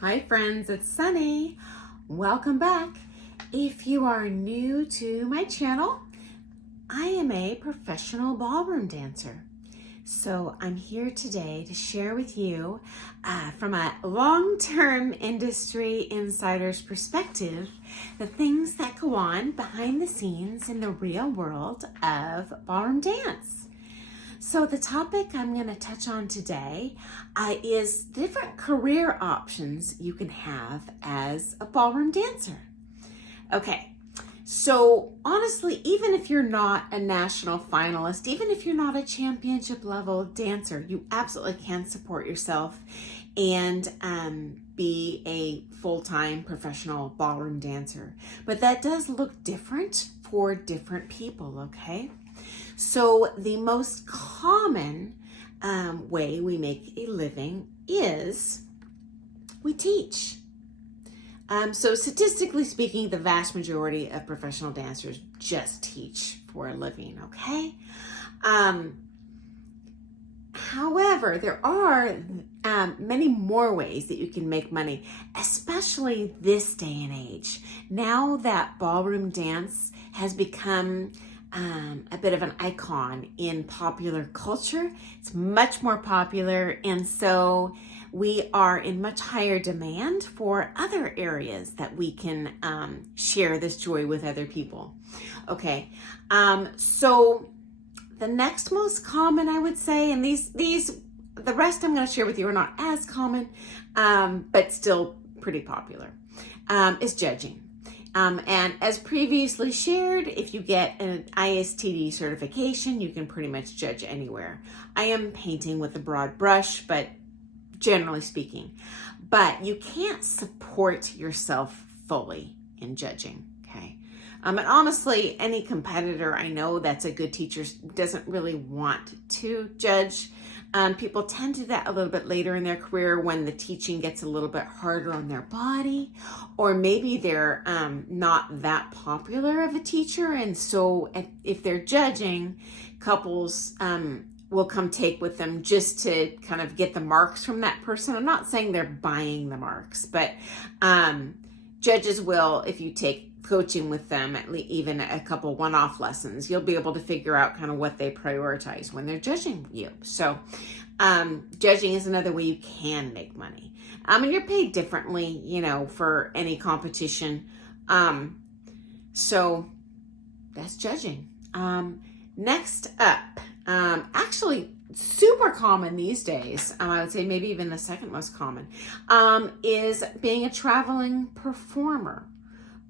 Hi friends, it's Sunny. Welcome back. If you are new to my channel, I am a professional ballroom dancer. So I'm here today to share with you from a long-term industry insider's perspective, the things that go on behind the scenes in the real world of ballroom dance. So the topic I'm going to touch on today is different career options you can have as a ballroom dancer. Okay, so honestly, even if you're not a national finalist, even if you're not a championship level dancer, you absolutely can support yourself and be a full-time professional ballroom dancer. But that does look different for different people, okay? So the most common way we make a living is we teach. So statistically speaking, the vast majority of professional dancers just teach for a living, okay? However, there are many more ways that you can make money, especially this day and age. Now that ballroom dance has become a bit of an icon in popular culture. It's much more popular, and so we are in much higher demand for other areas that we can share this joy with other people. Okay, so the next most common, I would say, and the rest I'm going to share with you are not as common, but still pretty popular, is judging. And as previously shared, if you get an ISTD certification, you can pretty much judge anywhere. I am painting with a broad brush, but generally speaking, but you can't support yourself fully in judging, okay? And honestly, any competitor I know that's a good teacher doesn't really want to judge. People tend to do that a little bit later in their career when the teaching gets a little bit harder on their body, or maybe they're not that popular of a teacher, and so if they're judging, couples will come take with them just to kind of get the marks from that person. I'm not saying they're buying the marks, but judges will, if you take coaching with them, at least even a couple one-off lessons, you'll be able to figure out kind of what they prioritize when they're judging you. So judging is another way you can make money. And you're paid differently, you know, for any competition. So that's judging. Next up, actually super common these days, I would say maybe even the second most common, is being a traveling performer.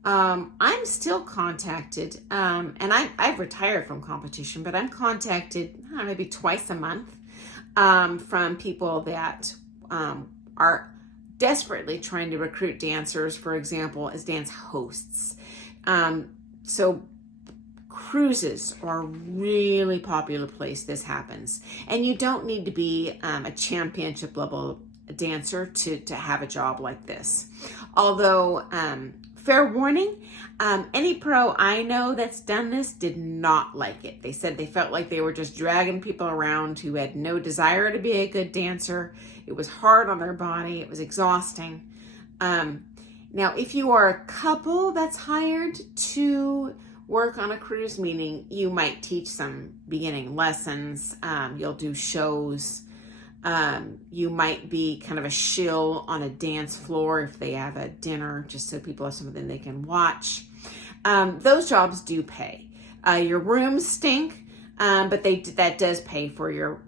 I'm still contacted, and I've retired from competition, but I'm contacted maybe twice a month from people that are desperately trying to recruit dancers, for example, as dance hosts. So cruises are a really popular place this happens, and you don't need to be a championship level dancer to have a job like this. Although, fair warning, any pro I know that's done this did not like it. They said they felt like they were just dragging people around who had no desire to be a good dancer. It was hard on their body. It was exhausting. Now, if you are a couple that's hired to work on a cruise, meaning you might teach some beginning lessons, you'll do shows, you might be kind of a shill on a dance floor if they have a dinner, just so people have something they can watch. Those jobs do pay. Your rooms stink, but that does pay for your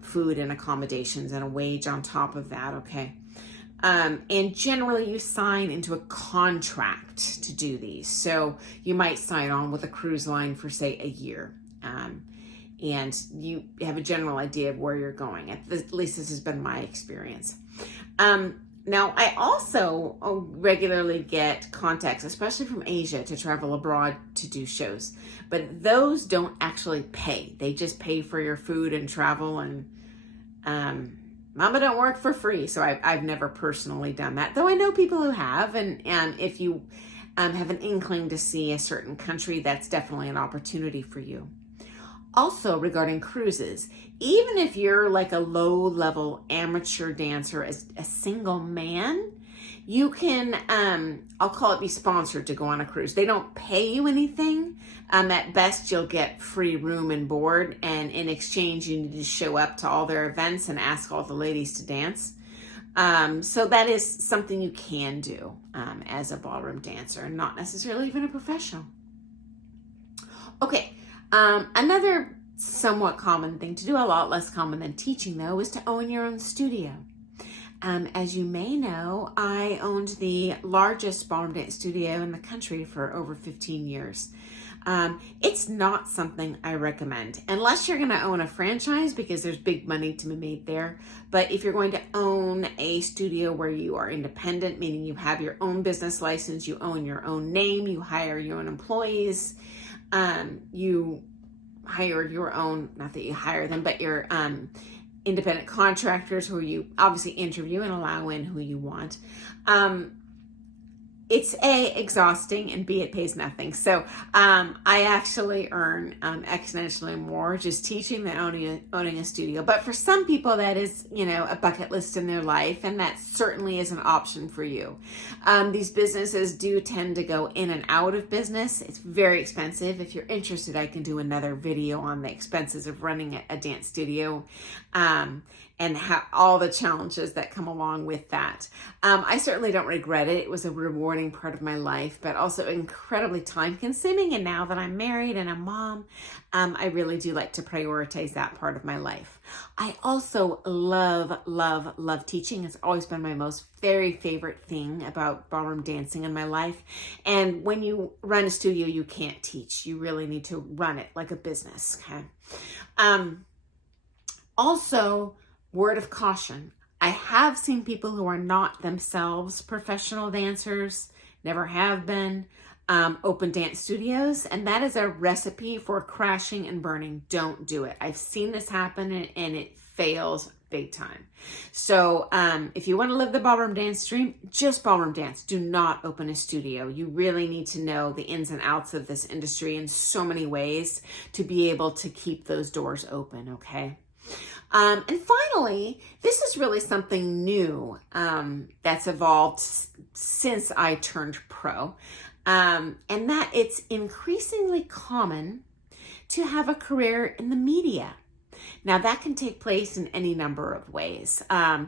food and accommodations and a wage on top of that, okay? And generally you sign into a contract to do these. So you might sign on with a cruise line for, say, a year. And you have a general idea of where you're going. At least this has been my experience. Now, I also regularly get contacts, especially from Asia, to travel abroad to do shows. But those don't actually pay. They just pay for your food and travel, and Mama don't work for free. So I've never personally done that, though I know people who have. And if you have an inkling to see a certain country, that's definitely an opportunity for you. Also, regarding cruises, even if you're like a low-level amateur dancer as a single man, You can, I'll call it, be sponsored to go on a cruise. They don't pay you anything. At best, you'll get free room and board, and in exchange, you need to show up to all their events and ask all the ladies to dance. So that is something you can do as a ballroom dancer, not necessarily even a professional. Okay, another somewhat common thing to do, a lot less common than teaching though, is to own your own studio. As you may know, I owned the largest ballroom dance studio in the country for over 15 years. It's not something I recommend unless you're going to own a franchise, because there's big money to be made there. But if you're going to own a studio where you are independent, meaning you have your own business license, you own your own name, you hire your own employees, you hire your own, not that you hire them, but your independent contractors who you obviously interview and allow in who you want. It's A, exhausting, and B, it pays nothing. So I actually earn exponentially more just teaching than owning a studio. But for some people, that is, a bucket list in their life, and that certainly is an option for you. These businesses do tend to go in and out of business. It's very expensive. If you're interested, I can do another video on the expenses of running a dance studio. And all the challenges that come along with that. I certainly don't regret it. It was a rewarding part of my life, but also incredibly time consuming. And now that I'm married and a mom, I really do like to prioritize that part of my life. I also love teaching. It's always been my very favorite thing about ballroom dancing in my life. And when you run a studio, you can't teach. You really need to run it like a business, okay? Also, word of caution, I have seen people who are not themselves professional dancers, never have been, open dance studios, and that is a recipe for crashing and burning. Don't do it. I've seen this happen, and it fails big time. So if you want to live the ballroom dance dream, just ballroom dance. Do not open a studio. You really need to know the ins and outs of this industry in so many ways to be able to keep those doors open, okay? And finally, this is really something new that's evolved since I turned pro, and that it's increasingly common to have a career in the media. Now, that can take place in any number of ways. As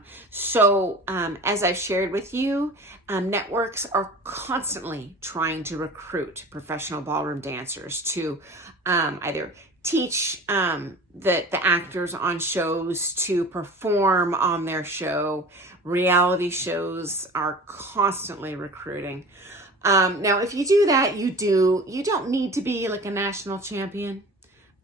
I've shared with you, networks are constantly trying to recruit professional ballroom dancers to either teach the actors on shows, to perform on their show. Reality shows are constantly recruiting. Now, if you do that, you don't need to be like a national champion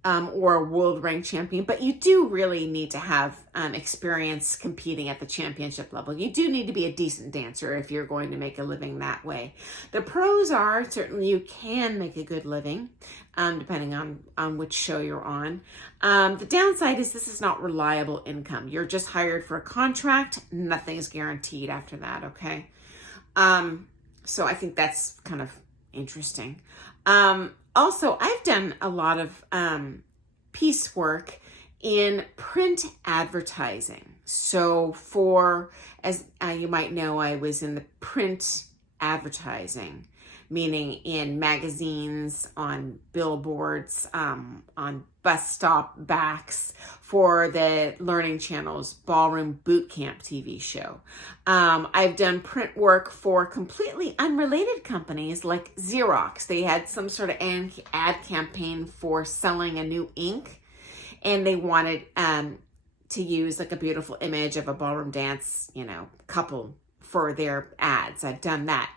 or a world ranked champion, but you do really need to have experience competing at the championship level. You do need to be a decent dancer if you're going to make a living that way. The pros are certainly you can make a good living, depending on which show you're on. The downside is this is not reliable income. You're just hired for a contract. Nothing is guaranteed after that, okay? So I think that's kind of interesting. Also, I've done a lot of piecework in print advertising. So as you might know, I was in the print advertising, meaning in magazines, on billboards, on bus stop backs for the Learning Channel's Ballroom Bootcamp TV show. I've done print work for completely unrelated companies like Xerox. They had some sort of ad campaign for selling a new ink, and they wanted to use like a beautiful image of a ballroom dance, couple for their ads. I've done that.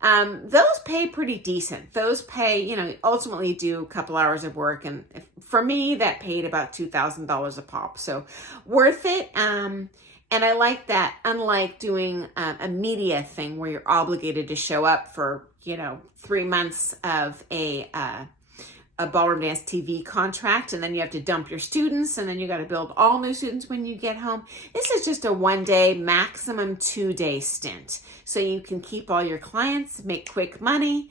Those pay pretty decent. Those pay, ultimately do a couple hours of work. And for me, that paid about $2,000 a pop. So worth it. And I like that, unlike doing a media thing where you're obligated to show up for, 3 months of a ballroom dance TV contract, and then you have to dump your students, and then you got to build all new students when you get home. This is just a 1-day, maximum 2-day stint. So you can keep all your clients, make quick money,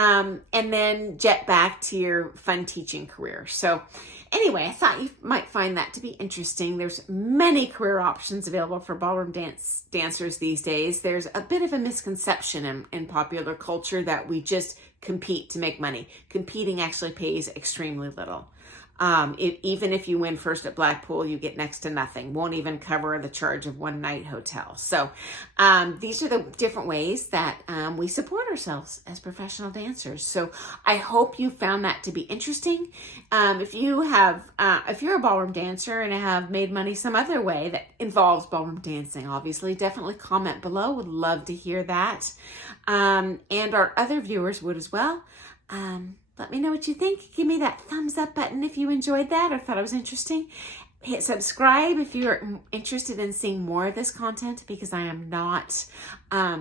and then jet back to your fun teaching career. So anyway, I thought you might find that to be interesting. There's many career options available for ballroom dancers these days. There's a bit of a misconception in popular culture that we just compete to make money. Competing actually pays extremely little. Even if you win first at Blackpool, you get next to nothing. Won't even cover the charge of one night hotel. So these are the different ways that we support ourselves as professional dancers. So I hope you found that to be interesting. If you're a ballroom dancer and have made money some other way that involves ballroom dancing, obviously, definitely comment below. Would love to hear that. And our other viewers would as well. Let me know what you think. Give me that thumbs up button if you enjoyed that or thought it was interesting. Hit subscribe if you're interested in seeing more of this content, because I am not a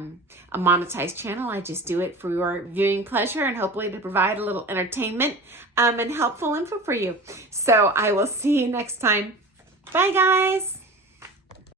monetized channel. I just do it for your viewing pleasure and hopefully to provide a little entertainment and helpful info for you. So I will see you next time. Bye, guys.